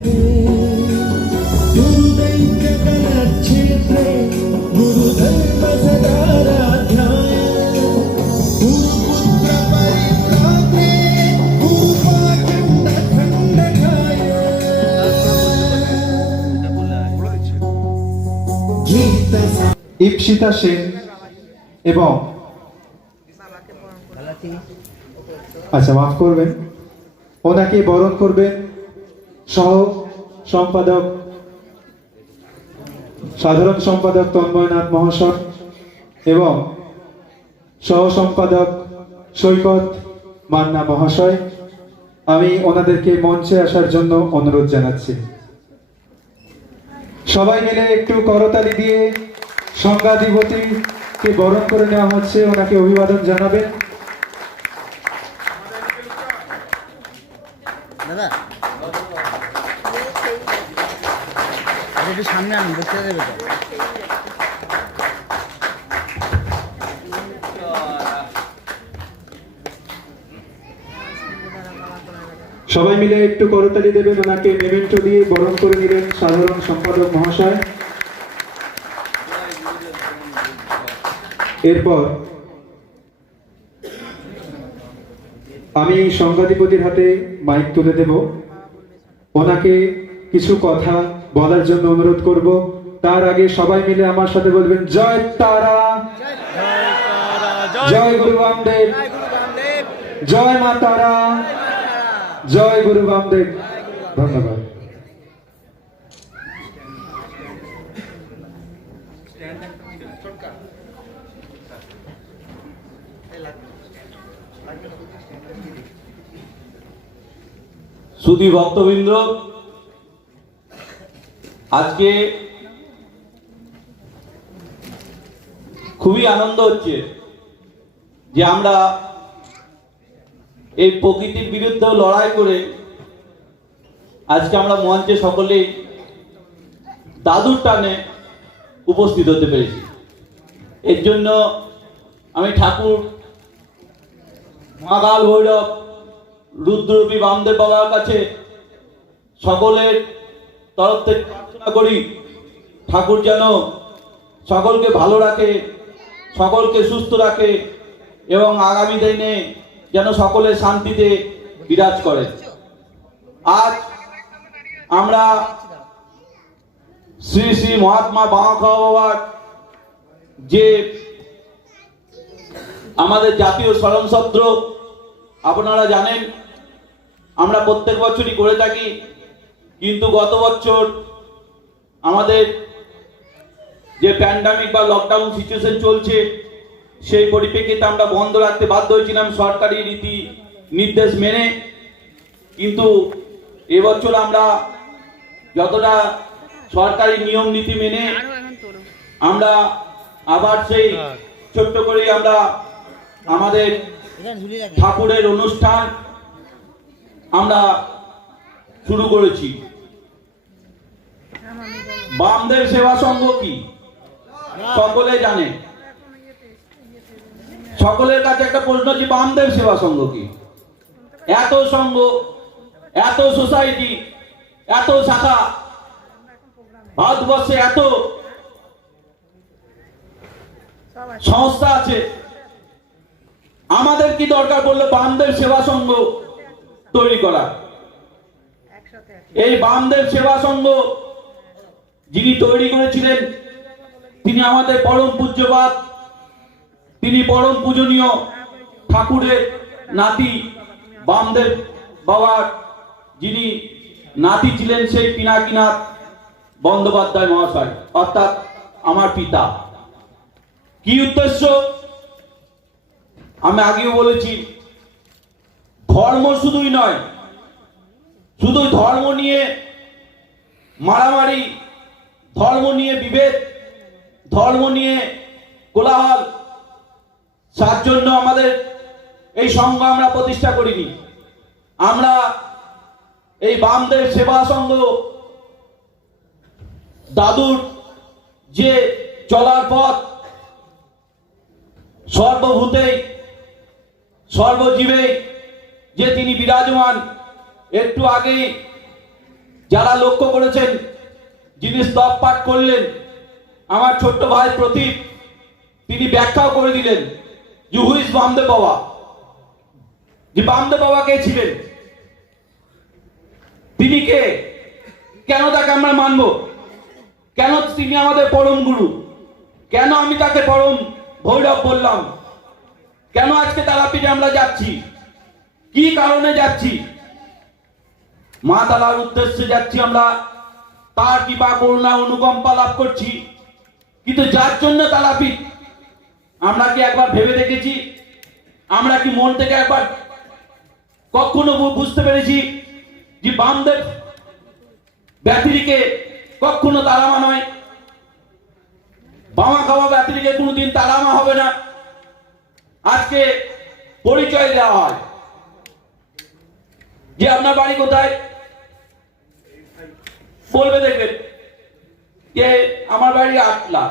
ইপসিতা সেন এবং আচ্ছা মাফ করবেন, ওনাকে বরণ করবেন সহ সম্পাদক সাধারণ সম্পাদক তন্ময়নাথ মহাশয় এবং সহ সম্পাদক সৈকত মান্না মহাশয়। আমি ওনাদেরকে মঞ্চে আসার জন্য অনুরোধ জানাচ্ছি। সবাই মিলে একটু করতালি দিয়ে সংঘাধিপতিকে বরণ করে নেওয়া হচ্ছে, ওনাকে অভিবাদন জানাবেন। দাদা একটু সামনে আনুন, দেখতে দেবে তো। সবাই মিলে একটু করতালি দেবেন, ওনাকে মেমেন্টো দিয়ে বরণ করে নিলেন সাধারণ সম্পাদক মহাশয়। এরপর আমি সংঘাধিপতির হাতে মাইক তুলে দেব, ওনাকে কিছু কথা বলার জন্য অনুরোধ করব। তার আগে সবাই মিলে আমার সাথে বলবেন জয় তারা, জয় গুরু বামদেব, জয় মা তারা, জয় গুরু বামদেব। ধন্যবাদ। সুধী ভক্তবৃন্দ, আজকে খুবই আনন্দ হচ্ছে যে আমরা এই প্রকৃতির বিরুদ্ধে লড়াই করে আজকে আমরা মঞ্চে সকলেই দাদুর টানে উপস্থিত হতে পেরেছি। এর জন্য আমি ঠাকুর মহাকাল ভৈরব রুদ্ররূপী বামদেব বাবার কাছে সকলের তরফ থেকে প্রার্থনা করি, ঠাকুর যেন সকলকে ভালো রাখে, সকলকে সুস্থ রাখে এবং আগামী দিনে যেন সকলের শান্তিতে বিরাজ করে। আজ আমরা শ্রী শ্রী মহাত্মা বামাখ্যাপা বাবার যে আমাদের জাতীয় স্মরণসত্র আপনারা জানেন আমরা প্রত্যেক বছরই করে থাকি, কিন্তু গত বছর আমাদের যে প্যান্ডামিক বা লকডাউন সিচুয়েশন চলছে সেই পরিপ্রেক্ষিতে আমরা বন্ধ রাখতে বাধ্য হয়েছিলাম সরকারি রীতি নির্দেশ মেনে। কিন্তু এবছর আমরা যতটা সরকারি নিয়ম নীতি মেনে আমরা আবার সেই ছোট্ট করে আমরা আমাদের ঠাকুরের অনুষ্ঠান আমরা শুরু করেছি। বামদেব সেবা সংঘ কি সকলে জানে। সকলের কাছে একটা প্রশ্ন যে বামদেব সেবা সংঘ কি? এত সংঘ, এত সোসাইটি, এত শাখা, ভারতবর্ষে এত সংস্থা আছে, আমাদের কি দরকার পড়লো বামদেব সেবা সংঘ তৈরি করা? এই বামদেব সেবা সংঘ যিনি তৈরি করেছিলেন তিনি আমাদের পরম পূজ্যপাদ, তিনি পরম পূজনীয় ঠাকুরের নাতি বামদেব বাবার যিনি নাতি ছিলেন সেই পিনাকিনাথ বন্দ্যোপাধ্যায় মহাশয়, অর্থাৎ আমার পিতা। কি উদ্দেশ্য আমি আগেও বলেছি, ধর্ম শুধুই নয়, শুধু ধর্ম নিয়ে মারামারি, ধর্ম নিয়ে বিভেদ, ধর্ম নিয়ে কোলাহল, তার জন্য আমাদের এই সংঘ আমরা প্রতিষ্ঠা করিনি। আমরা এই বামদেব সেবা সংঘ দাদুর যে চলার পথ, সর্বভূতে সর্বজীবে যে তিনি বিরাজমান, একটু আগে যারা লক্ষ্য করেছেন, যিনি স্তব পাঠ করলেন, আমার ছোট্ট ভাই প্রতীক, তিনি ব্যাখ্যাও করে দিলেন যে হু ইজ বামদেব বাবা, যে বামদেব বাবা কে ছিলেন, তিনি কে, কেন তাকে আমরা মানব, কেন তিনি আমাদের পরম গুরু, কেন আমি তাকে পরম ভৈরব বললাম, কেন আজকে তারাপীঠে আমরা যাচ্ছি, কি কারণে যাচ্ছি, মা তারার উদ্দেশ্যে যাচ্ছি আমরা, তার কৃপা করুণা অনুকম্পা লাভ করছি। কিন্তু যার জন্য তারাপীঠ, আমরা কি একবার ভেবে দেখেছি, আমরা কি মন থেকে একবার কখনো বুঝতে পেরেছি যে বামদেব ব্যতিরিকে কখনো তারামা নয়, বামা খাওয়া ব্যতিরিকে কোনোদিন তারামা হবে না। আজকে পরিচয় দেওয়া হয় যে আপনার বাড়ি কোথায়, বলবে দেখবেন যে আমার বাড়ি আটলা।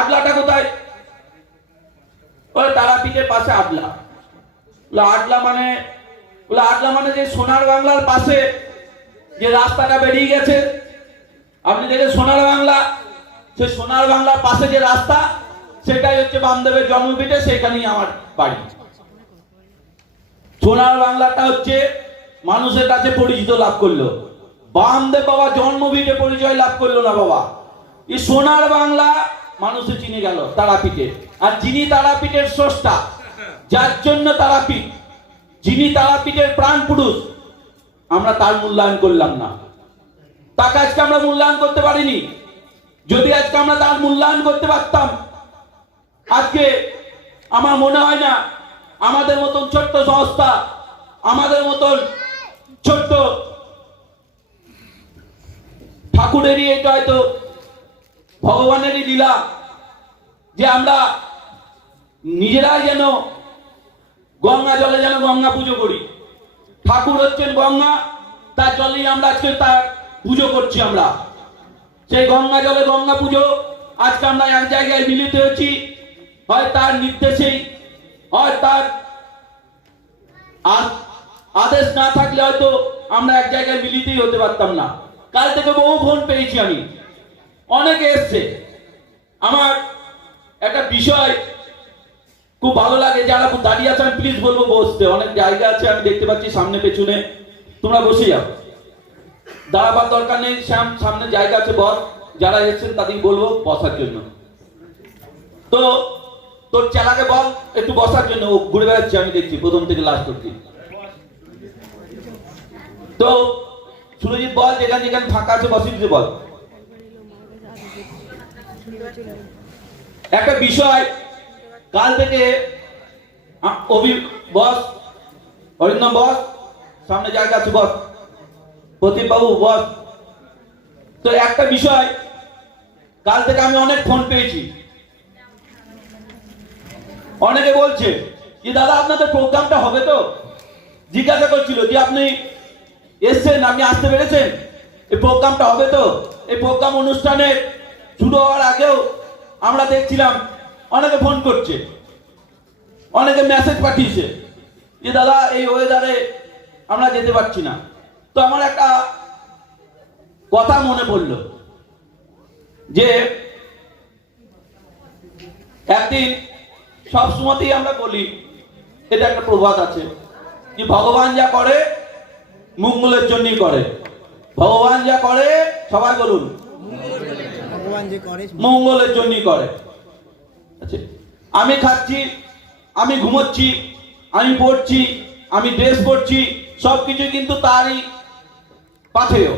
আটলাটা কোথায়? তারাপীঠের পাশে আটলা। আটলা মানে যে সোনার বাংলার পাশে যে রাস্তাটা বেরিয়ে গেছে, আপনি দেখেন সোনার বাংলা, সেই সোনার বাংলার পাশে যে রাস্তা, সেটাই হচ্ছে বামদেবের জন্মভিটে, সেখানেই আমার বাড়ি। সোনার বাংলাটা হচ্ছে মানুষের কাছে পরিচিত লাভ করলো, বামদেব বাবা জন্মভিটে পরিচয় লাভ করলো না বাবা। এই সোনার বাংলা মানুষে চিনে গেল তারাপীঠে। আর যিনি তারাপীঠের স্রষ্টা, যার জন্য তারাপীঠ, যিনি তারাপীঠের প্রাণ পুরুষ, আমরা তার মূল্যায়ন করলাম না, তাকে আজকে আমরা মূল্যায়ন করতে পারিনি। যদি আজকে আমরা তার মূল্যায়ন করতে পারতাম, আজকে আমার মনে হয় না আমাদের মতন ছোট্ট সংস্থা, আমাদের মতন ছোট্ট ঠাকুরেরই এটা হয়তো ভগবানেরই লীলা যে আমরা নিজেরাই যেন গঙ্গা জলে যেন গঙ্গা পুজো করি। ঠাকুর হচ্ছেন গঙ্গা, তার জলেই আমরা আজকে তার পুজো করছি। আমরা সেই গঙ্গা জলে গঙ্গা পুজো, আজকে আমরা এক জায়গায় মিলিত হচ্ছি, হয় তার নির্দেশেই, হয় তার আদেশ না থাকলে হয়তো আমরা এক জায়গায় মিলিতই হতে পারতাম না। কাল থেকে বহু ফোন পেয়েছি আমি, অনেকে এসছে। আমার একটা বিষয় খুব ভালো লাগে, যারা দাঁড়িয়ে আছেন প্লিজ বলবো বসতে, অনেক জায়গা আছে আমি দেখতে পাচ্ছি সামনে পেছনে, তোমরা বসে যাও, দাঁড়াবার দরকার নেই, সামনে জায়গা আছে বস, যারা এসেছেন তাদের বলবো বসার জন্য। তো তোর চেলাকে বল একটু বসার জন্য, ও ঘুরে বেড়াচ্ছে আমি দেখছি প্রথম থেকে লাস্ট অব্দি। তো সুরজিৎ বল, যেখানে যেখানে ফাঁকা আছে বসে দিতে বল। একটা বিষয়, কাল থেকে অভি বস, অরিন্দম বস, সামনে জায়গা আছে বস, প্রদীপ বাবু বস। তো একটা বিষয়, কাল থেকে আমি অনেক ফোন পেয়েছি, অনেকে বলছে যে দাদা আপনাদের প্রোগ্রামটা হবে তো, জিজ্ঞাসা করছিল যে আপনি এসছেন, আপনি আসতে পেরেছেন, এই প্রোগ্রামটা হবে তো। এই প্রোগ্রাম অনুষ্ঠানে শুরু হওয়ার আগেও আমরা দেখছিলাম অনেকে ফোন করছে, অনেকে মেসেজ পাঠিয়েছে যে দাদা এই ওয়েদারে আমরা যেতে পারছি না। তো আমার একটা কথা মনে পড়ল যে একদিন, সব সময়তেই আমরা বলি, এটা একটা প্রবাদ আছে যে ভগবান যা করে মঙ্গলের জন্যই করে। ভগবান যা করে, সবাই বলুন, ভগবান যে করে মঙ্গলের জন্যই করে। আচ্ছা, আমি খাচ্ছি, আমি ঘুমোচ্ছি, আমি পড়ছি, আমি ড্রেস পরছি, সবকিছু কিন্তু তারই পাথেয়।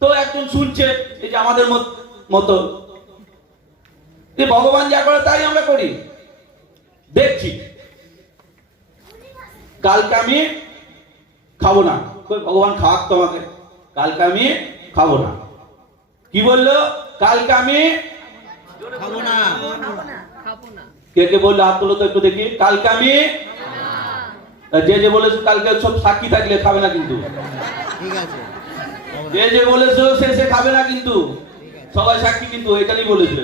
তো একজন শুনছে এই যে আমাদের মতো যে ভগবান যা করে তাই আমরা করি। দেখছি কালকে আমি খাবো না, ভগবান খাওয়াক তোমাকে, কালকে আমি খাবো না। কি বললো? কালকে আমি খাবো না। কে কে বললো হাত তোলো তো একটু দেখি। কালকে আমি, যে যে বলেছো কালকে সব সাক্ষী থাকলে খাবে না কিন্তু, ঠিক আছে। যে যে বলেছো সে খাবে না কিন্তু, সবাই সাক্ষী কিন্তু, এখানেই বলেছে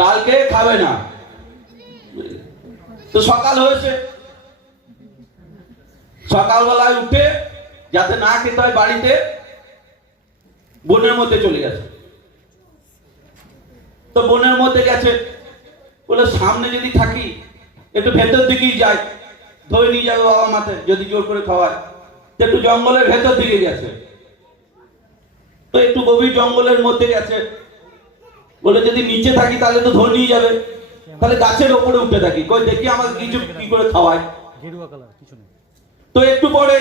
কালকে খাবে না। তো সকাল হয়েছে, সকালবেলায় উঠে যাতে না খেতে হয় বাড়িতে, বনের মধ্যে চলে গেছে। তো বনের মধ্যে গেছে, বলে সামনে যদি থাকি একটু ভেতর দিকেই যাই, ধরে নিয়ে যাবে বাবা মাথায় যদি জোর করে খাওয়ায়। তো একটু জঙ্গলের ভেতর দিকে গেছে, তো একটু গভীর জঙ্গলের মধ্যে গেছে, বলে যদি নিচে থাকি তাহলে তো ধরে নিয়ে যাবে, তাহলে গাছের ওপরে উঠে থাকি, কই দেখি আমাকে কিছু কি করে খাওয়ায়। গেরুয়া কালার পিছনে, তো একটু পরে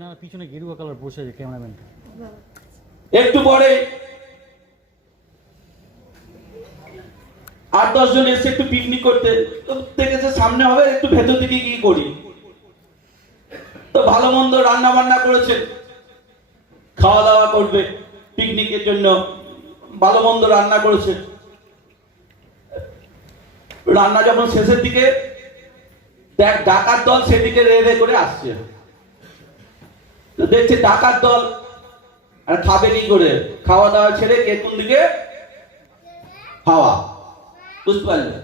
না পিছনে গেরুয়া কালার বসে আছে ক্যামেরাম্যানটা। একটু পরে 8-10 জন এসে একটু পিকনিক করতে, তো দেখেছে সামনে হবে, একটু ভেতর দিকে কি করি। তো ভালো মন্দ রান্না বান্না করেছে, খাওয়া দাওয়া করবে পিকনিকের জন্য, ভালো মন্দ রান্না করেছে। রান্না যখন শেষের দিকে দেখ ডাকাত দল সেদিকে রে রে করে আসছে, তো দেখছে ডাকাত দল আর খাবে কি করে, খাওয়া দাওয়া ছেড়ে কে কোন দিকে হাওয়া, বুঝতে পারলে।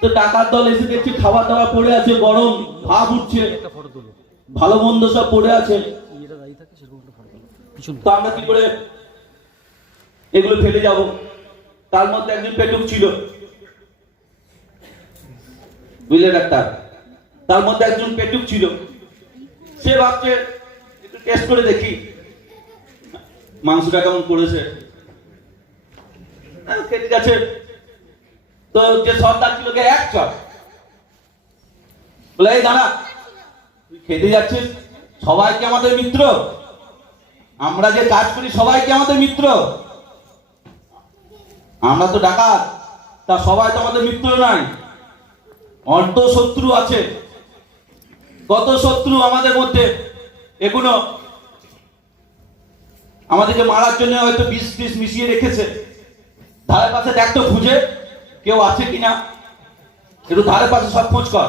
তো ডাকাত দল এসে দেখছি খাওয়া দাওয়া পড়ে আছে, গরম ভাব উঠছে, একটা ফটো তুলো, ভালো মন্দ সব পড়ে আছে। এটা দাঁড়িয়ে থাকে সেরকম একটা ফটো তুলো পিছনে। তো আমরা কি করে এগুলো ফেলে যাব। তার মধ্যে একজন পেটুক ছিল, বুঝলে ডাক্তার, তার মধ্যে একজন পেটুক ছিল, সে ভাবছে একটু টেস্ট করে দেখি মাংসটা কেমন করেছে। খেতে গেছে, তো যে সর্দার ছিল কে এক চট বলে, এই দাঁড়া, তুই খেতে যাচ্ছিস, সবাই কি আমাদের মিত্র? আমরা যে কাজ করি সবাই কি আমাদের মিত্র? আমরা তো ডাকাত, তা সবাই তো আমাদের মিত্র নয়, অর্ধ শত্রু আছে। কত শত্রু আমাদের মধ্যে, এগুলো আমাদেরকে মারার জন্য হয়তো বিষ টিষ মিশিয়ে রেখেছে। ধারে পাশে দেখ তো খুঁজে কেউ আছে কিনা, একটু ধারে পাশে সব খোঁজ কর,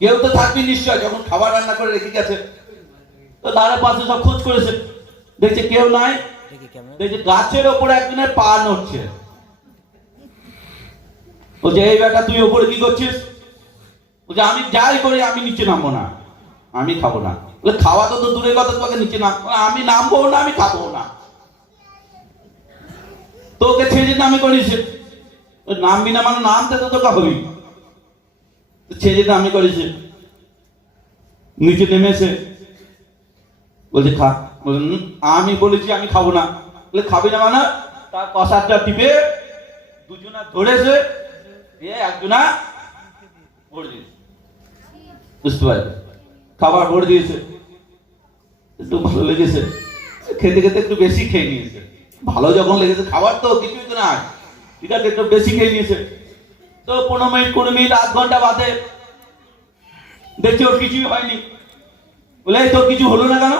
কেউ তো থাকবি নিশ্চয়, যখন খাবার রান্না করে রেখে গেছে। তো ধারে পাশে সব খোঁজ করেছে, দেখছে কেউ নাই, দেখছে গাছের ওপরে একজনের পা নড়ছে। বলছে, এই বেটা তুই ওপরে কি করছিস? বলছে, আমি যাই করি আমি নিচে নামবো না, আমি খাবো না। বলে, খাওয়া তো দূরের কথা, তোমাকে নিচে নাম, আমি নামবো না, আমি খাবো না। তোকে ছেড়ে নামে করিস, নামবি না মানে নামতে তো তোকে হবি। ছেড়ে নামে করিস, নিচে নেমেছে, বলছে খা। বলে, আমি বলেছি আমি খাবো না। বলে, খাবি না মানে? তার কষারটা টিপে দুজনা ধরেছে, দিয়ে একজনা ভরে দিয়েছে, বুঝতে পারলে, খাবার ভরে দিয়েছে। একটু ভালো লেগেছে, খেতে খেতে একটু বেশি খেয়ে নিয়েছে। ভালো যখন লেগেছে খাবার তো কিছুই তো না, ঠিক আছে, একটু বেশি খেয়ে নিয়েছে। তো 15 মিনিট 20 মিনিট আধ ঘন্টা বাদে দেখছি ওর কিছুই হয়নি। বলে, এই তোর কিছু হলো না কেন?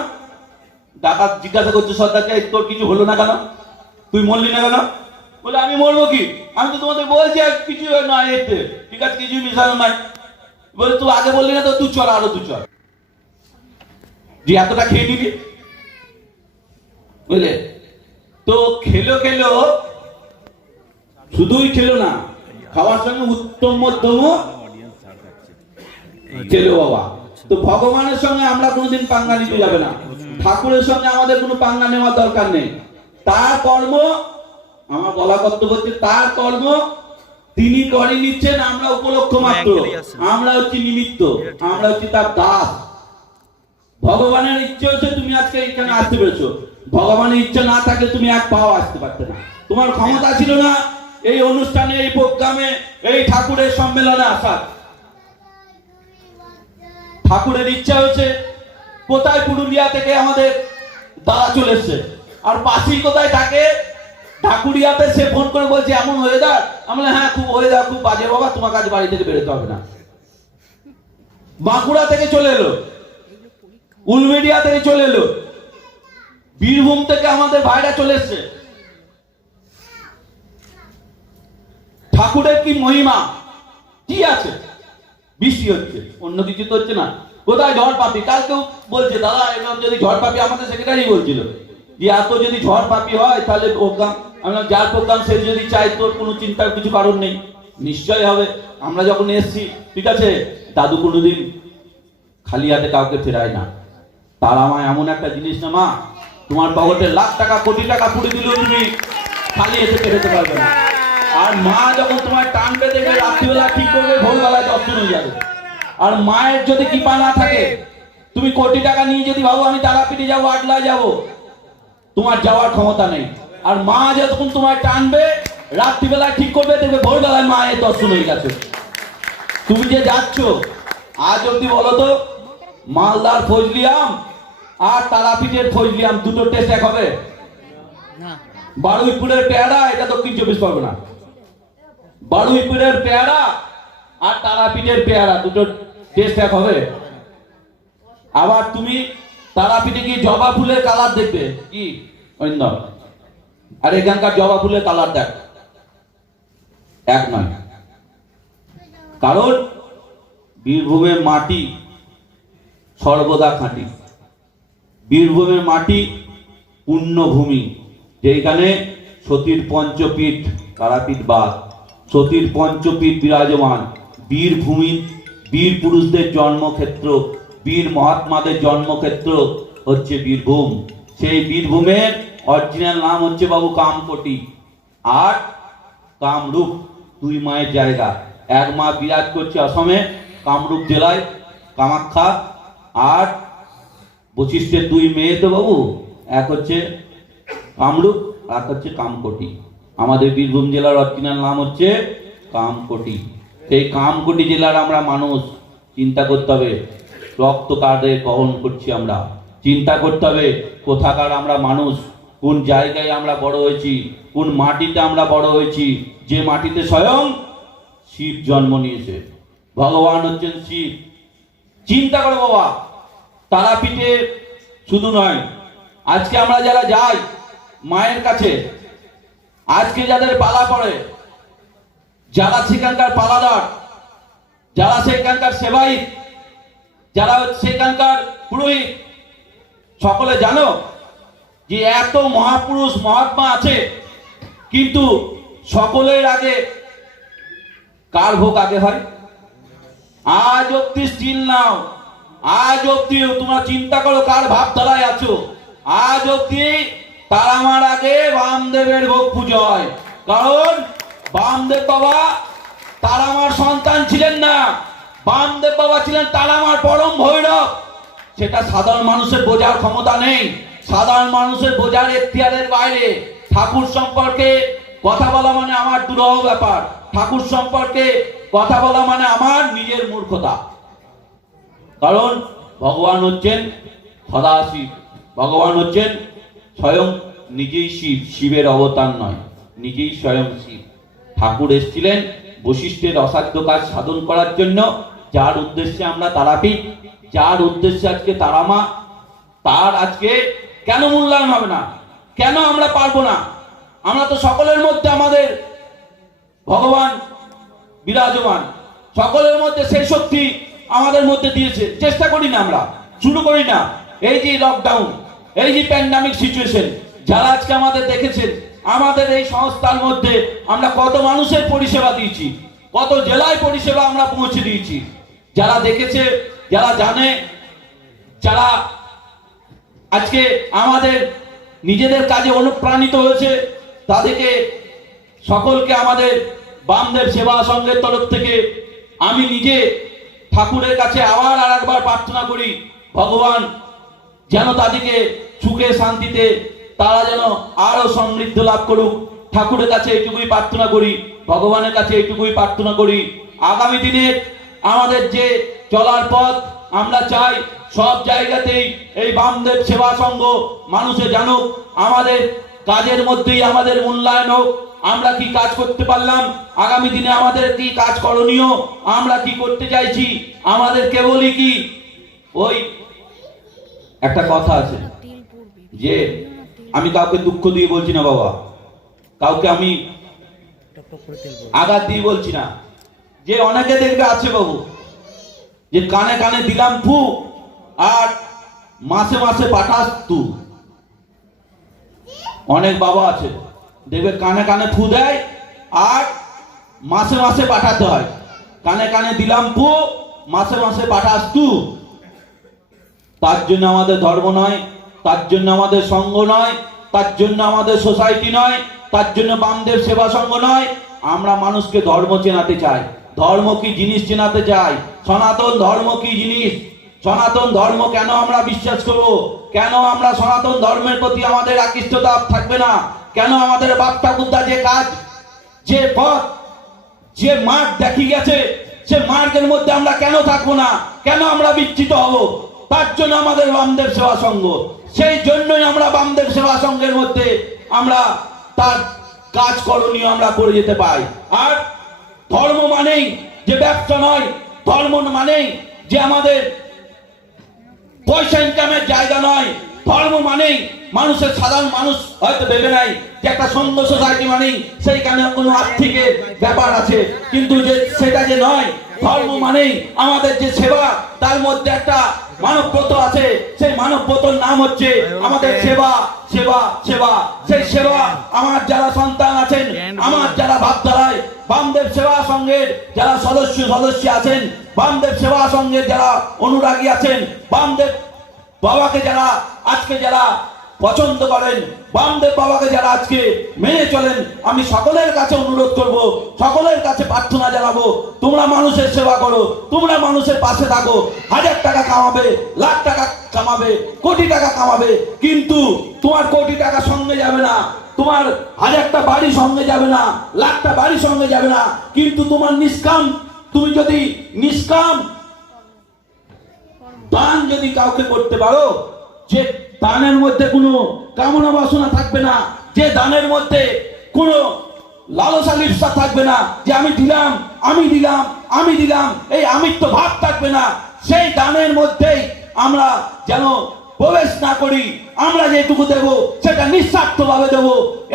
ডাকাত জিজ্ঞাসা করছে সর্দারকে, তোর কিছু হলো না কেন, তুই মরলি না কেন? বলে, আমি মরবো কি, আমি তো তোমাদের বলছি কিছু নয়, এতে ঠিক আছে, কিছুই মিশানো নাই। বলে, তুই আগে বললি না তো, তুই চল, আরো তুই চল, যে এতটা খেয়ে নিবি, বুঝলে। তো খেলো খেলো, শুধুই খেলো না, খাওয়ার সঙ্গে উত্তম মধ্যম খেলো বাবা। তো ভগবানের সঙ্গে আমরা কোনোদিন পাঙ্গা নিতে যাবে না, ঠাকুরের সঙ্গে আমাদের কোনো পাঙ্গা নেওয়ার দরকার নেই। তার কর্ম, আমার বলা কর্তব্য হচ্ছে তার কর্ম তিনি করে নিচ্ছেন, আমরা উপলক্ষ মাত্র, আমরা হচ্ছি নিমিত্ত, আমরা হচ্ছি তার দাস। ভগবানের ইচ্ছে হচ্ছে তুমি আজকে এখানে আসতে পেরেছো, ভগবানের ইচ্ছা না থাকলে তুমি এক পাও আসতে পারতে না। তোমার ক্ষমতা ছিল না এই অনুষ্ঠানে, এই প্রোগ্রামে, এই ঠাকুরের সম্মেলনে আসার। ঠাকুরের ইচ্ছা হচ্ছে, কোথায় পুরুলিয়া থেকে আমাদের দাদা চলে এসছে, আর পাশেই কোথায় থাকে ঢাকুরিয়াতে, সে ফোন করে বলছে এমন ওয়েদার। আমরা হ্যাঁ খুব ওয়েদার খুব বাজে বাবা, তোমার কাছে বাড়ি থেকে বেরোতে হবে না। বাঁকুড়া থেকে চলে এলো, উলবেড়িয়া থেকে চলে এলো, বীরভূম থেকে আমাদের ভাইরা চলে এসছে। ঠাকুরের কি মহিমা, কি আছে? বৃষ্টি হচ্ছে, অন্য কিছু তো হচ্ছে না। কোথায় ঝড় পাপি? কালকেও বলছে দাদা, এরকম যদি ঝড় পাপি, আমাদের সেক্রেটারি বলছিল যে এত যদি ঝড় পাপি হয় তাহলে প্রোগ্রাম, আমি যার প্রোগ্রাম সে যদি চাই, তোর কোনো চিন্তার কিছু কারণ নেই, নিশ্চয় হবে। আমরা যখন এসছি, ঠিক আছে, দাদু কোনোদিন খালি হাতে কাউকে ফেরায় না। তারা আমায় এমন একটা জিনিস না মা, তোমার পকেটে লাখ টাকা কোটি টাকা পুড়ে দিলেও তুমি খালি এসে পেরোতে পারবে না। আর মা যখন তোমার টানবে দেবে, রাত্রিবেলা ঠিক করবে, ভোরবেলায় দর্শন হয়ে যাবে। আর মায়ের যদি কৃপা না থাকে, তুমি কোটি টাকা নিয়ে যদি ভাবো আমি তারাপীঠে যাবো, আটলায় যাবো, তোমার যাওয়ার ক্ষমতা নেই। আর মা যতক্ষণ তোমার টানবে, রাত্রিবেলায় ঠিক করবে, দেখবে ভোরবেলায় মায়ের দর্শন হয়ে গেছে। তুমি যে যাচ্ছ, আজ অব্দি বলো তো, মালদার ফজলিয়াম আর তারাপীঠের ফজলিয়াম দুটো টেস্ট এক হবে? না। বারুইপুরের পেয়ারা, এটা দক্ষিণ 24 পরগনা, বারুইপুরের পেয়ারা আর তারাপীঠের পেয়ারা দুটো টেস্ট এক হবে? আবার তুমি তারাপীঠে গিয়ে জবা ফুলের কালার দেখবে কি অন্য, আর এখানকার জবা ফুলের কালার দেখ, এক নয়। কারণ বীরভূমের মাটি সর্বদা খাঁটি, বীরভূমের মাটি পুণ্যভূমি, যেখানে সতীর পঞ্চপীঠ, তারাপীঠ বাদ, সতীর পঞ্চপীঠ বিরাজমান, বীরভূমি, বীর পুরুষদের জন্মক্ষেত্র, বীর মহাত্মাদের জন্মক্ষেত্র হচ্ছে বীরভূম। সেই বীরভূমের অরিজিনাল নাম হচ্ছে বাবু কামকোটি আর কামরূপ, দুই মায়ের জায়গা। এক মা বিরাজ করছে অসমে কামরূপ জেলায় কামাখ্যা, আর বশিষ্ঠের দুই মেয়ে তো বাবু, এক হচ্ছে কামরূপ আর এক হচ্ছে কামকোটি। আমাদের বীরভূম জেলার অরিজিনাল নাম হচ্ছে কামকোটি। সেই কামকোটি জেলার আমরা মানুষ, চিন্তা করতে হবে রক্ত কাদের বহন করছি আমরা, চিন্তা করতে হবে কোথাকার আমরা মানুষ, কোন জায়গায় আমরা বড় হয়েছি, কোন মাটিতে আমরা বড় হয়েছি, যে মাটিতে স্বয়ং শিব জন্ম নিয়েছে, ভগবান হচ্ছেন শিব। চিন্তা করো বাবা, তারাপীঠে শুধু নয়, আজকে আমরা যারা যাই মায়ের কাছে, আজকে যাদের পালা পড়ে, যারা সেখানকার পালাদার, যারা সেখানকার সেবায়িত, যারা সেখানকার পুরোহিত, সকলে জানো যে এত মহাপুরুষ মহাত্মা আছে, কিন্তু সকলের আগে কার ভোগ আগে হয়? আজ অব্দি স্টিল নাও, আজ অব্দি তোমরা চিন্তা করো কার ভাবধারায় আছো। আজ অব্দি তারামার আগে বামদেবের ভোগ পুজো হয়, কারণ বামদেব বাবা তারামার সন্তান ছিলেন না, বামদেব বাবা ছিলেন তারামার পরম ভৈরব। সেটা সাধারণ মানুষের বোঝার ক্ষমতা নেই, সাধারণ মানুষের বোঝার এখতিয়ারের বাইরে। ঠাকুর সম্পর্কে কথা বলা মানে আমার দুরূহ ব্যাপার, ঠাকুর সম্পর্কে কথা বলা মানে আমার নিজের মূর্খতা। কারণ ভগবান হচ্ছেন সদাশিব, ভগবান হচ্ছেন স্বয়ং নিজেই শিব, শিবের অবতার নয়, নিজেই স্বয়ং শিব। ঠাকুর এসেছিলেন বশিষ্ঠের অসাধ্য কাজ সাধন করার জন্য, যার উদ্দেশ্যে আমরা তারাপীঠ, যার উদ্দেশ্যে আজকে তারামা, তার আজকে কেন মূল্যায়ন হবে না? কেন আমরা পারবো না? আমরা তো সকলের মধ্যে আমাদের ভগবান বিরাজমান, সকলের মধ্যে সেই শক্তি আমাদের মধ্যে দিয়েছে। চেষ্টা করি না আমরা, শুরু করি না? এই যে লকডাউন, এই যে প্যান্ডামিক সিচুয়েশন, যারা আজকে আমাদের দেখেছেন, আমাদের এই সংস্থার মধ্যে আমরা কত মানুষের পরিষেবা দিয়েছি, কত জেলায় পরিষেবা আমরা পৌঁছে দিয়েছি। যারা দেখেছে, যারা জানে, যারা আজকে আমাদের নিজেদের কাজে অনুপ্রাণিত হয়েছে, তাদেরকে সকলকে আমাদের বামদেব সেবা সংঘের তরফ থেকে আমি নিজে ঠাকুরের কাছে আবার আর একবার প্রার্থনা করি, ভগবান যেন তাদেরকে সুখে শান্তিতে তারা যেন আরো সমৃদ্ধ লাভ করুক। ঠাকুরের কাছে এইটুকুই প্রার্থনা করি, ভগবানের কাছে এইটুকুই প্রার্থনা করি। আগামী দিনে আমাদের যে চলার পথ, আমরা চাই সব জায়গাতেই এই বামদেব সেবা সংঘ মানুষে জানুক, আমাদের কাজের মধ্যেই আমাদের মূল্যায়ন হোক। আমরা কি কাজ করতে পারলাম, আগামী দিনে আমাদের কি কাজ করণীয়, আমরা কি করতে চাইছি, আমাদের কেবলই কি ওই একটা কথা আছে যে আমি কাউকে দুঃখ দিয়ে বলছি না বাবা, কাউকে আমি আঘাত দিয়ে বলছি না, যে অনেকে দেখবে আছে বাবু যে কানে কানে দিলাম ফু আর মাসে মাসে পাঠাস তু। অনেক বাবা আছে দেখবে কানে কানে ফু দেয় আর মাসে মাসে পাঠাতে হয়। কানে কানে দিলাম ফু, মাসে মাসে পাঠাস তু। তার জন্য আমাদের ধর্ম নয়, তার জন্য আমাদের সংঘ নয়, তার জন্য আমাদের সোসাইটি নয়, তার জন্য বামদেব সেবা সংঘ নয়। আমরা মানুষকে ধর্ম চেনাতে চাই, ধর্ম কি জিনিস চেনাতে চাই, সনাতন ধর্ম কি জিনিস, সনাতন ধর্ম কেন আমরা বিশ্বাস করব, কেন আমরা সনাতন ধর্মের প্রতি আমাদের আকৃষ্টতা থাকবে না, কেন আমাদের বাপ ঠাকুরদা যে কাজ, যে পথ, যে মার্গ দেখি গেছে, সে মার্গের মধ্যে আমরা কেন থাকবো না, কেন আমরা বিচ্যুত হব? তার জন্য আমাদের বামদেব সেবা সংঘ, সেই জন্যই আমরা বামদেব সেবা সংঘের মধ্যে আমরা তার কাজ করণীয় আমরা করে যেতে পাই। আর ধর্ম মানেই যে ব্যবসা নয়, ধর্ম মানেই যে আমাদের পয়সা ইনকামের জায়গা নয়, ধর্ম মানেই মানুষের, সাধারণ মানুষ হয়তো ভেবে নাই যে একটা সংঘ সোসাইটি মানেই সেইখানে কোনো আর্থিকের ব্যাপার আছে, কিন্তু যে সেটা যে নয়। ধর্ম মানেই আমাদের যে সেবা, তার মধ্যে একটা মানবব্রত আছে, সেই মানবব্রতর নাম হচ্ছে আমাদের সেবা, সেবা, সেবা। সেই সেবা আমার যারা সন্তান আছেন, আমার যারা ভাবধারায় বামদেব সেবা সংঘের যারা সদস্য আছেন, বামদেব সেবা সংঘের যারা অনুরাগী আছেন, বামদেব বাবাকে যারা আজকে যারা পছন্দ করেন, বামদেব বাবাকে যারা আজকে মেনে চলেন, আমি সকলের কাছে অনুরোধ করব, সকলের কাছে প্রার্থনা জানাবো, তোমরা মানুষের সেবা করো, তোমরা মানুষের পাশে থাকো। 1000 টাকা কামাবে, লাখ টাকা কামাবে, কোটি টাকা কামাবে, কিন্তু তোমার কোটি টাকা সঙ্গে যাবে না, তোমার 1000টা বাড়ি সঙ্গে যাবে না, লাখটা বাড়ি সঙ্গে যাবে না, কিন্তু তোমার নিষ্কাম, তুমি যদি নিষ্কাম দান যদি কাউকে করতে পারো, যে দানের মধ্যে কোনো কামনা বাসনা থাকবে না, যে দানের মধ্যে কোনো লালসা লিপ্সা থাকবে না, যে আমি দিলাম, আমি দিলাম, আমি দিলাম, এই আমিত্ব ভাব থাকবে না, সেই দানের মধ্যেই আমরা যেন প্রবেশ না করি। আমরা যেটুকু দেব সেটা নিঃস্বার্থভাবে দেব,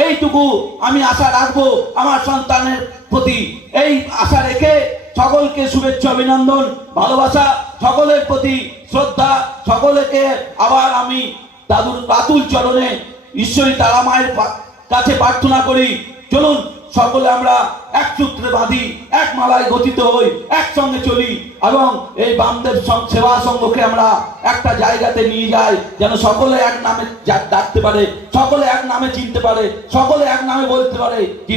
এইটুকু আমি আশা রাখবো আমার সন্তানের প্রতি। এই আশা রেখে সকলকে শুভেচ্ছা, অভিনন্দন, ভালোবাসা, সকলের প্রতি শ্রদ্ধা, সকলকে আবার আমি দাদুর বাতুল চরণে ঈশ্বরী তারা মায়ের কাছে প্রার্থনা করি, চলুন সকলে আমরা এক সূত্রে বাঁধি, এক মালায় গঠিত হই, একসঙ্গে চলি এবং এই বামদেব সেবা সংঘকে আমরা একটা জায়গাতে নিয়ে যাই, যেন সকলে এক নামে ডাকতে পারে, সকলে এক নামে চিনতে পারে, সকলে এক নামে বলতে পারে কি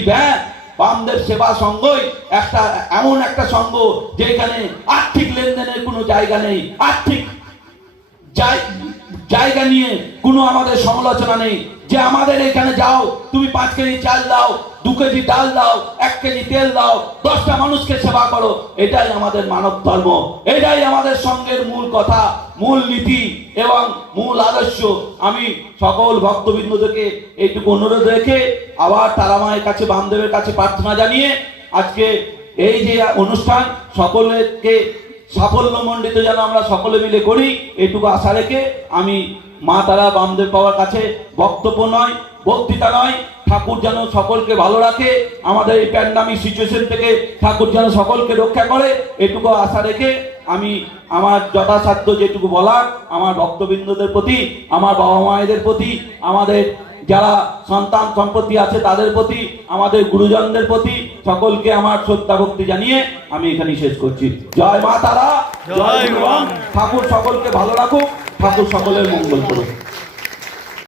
বামদেব সেবা সংঘই একটা এমন একটা সংঘ যেখানে আর্থিক লেনদেনের কোনো জায়গা নেই, আর্থিক জায়গা নিয়ে কোনো আমাদের সমালোচনা নেই, যে আমাদের এখানে যাও, তুমি 5 কেজি চাল দাও, 2 কেজি ডাল দাও, 1 কেজি তেল দাও, 10টা মানুষকে সেবা করো, এটাই আমাদের মানব ধর্ম, এটাই আমাদের সংঘের মূল কথা, মূল নীতি এবং মূল আদর্শ। আমি সকল ভক্তবৃন্দদেরকে এইটুকু অনুরোধ রেখে আবার তারামায়ের কাছে, বামদেবের কাছে প্রার্থনা জানিয়ে আজকে এই যে অনুষ্ঠান সকলকে সাফল্যমণ্ডিত যেন আমরা সকলে মিলে করি, এইটুকু আশা রেখে আমি মা তারা বামদেব বাবার কাছে বক্তব্য নয়, বক্তৃতা নয়, ঠাকুর যেন সকলকে ভালো রাখে, আমাদের এই প্যান্ডামিক সিচুয়েশন থেকে ঠাকুর যেন সকলকে রক্ষা করে, এটুকু আশা রেখে আমি আমার যথাসাধ্য যেটুকু বলার আমার ভক্তবৃন্দদের প্রতি, আমার বাবা মায়েদের প্রতি, আমাদের যারা সন্তান সম্পত্তি আছে তাদের প্রতি, আমাদের গুরুজনদের প্রতি সকলকে আমার শ্রদ্ধা ভক্তি জানিয়ে আমি এখানে শেষ করছি। জয় মা তারা, জয় গুরু। ঠাকুর সকলকে ভালো রাখুক, ঠাকুর সকলের মঙ্গল করুক।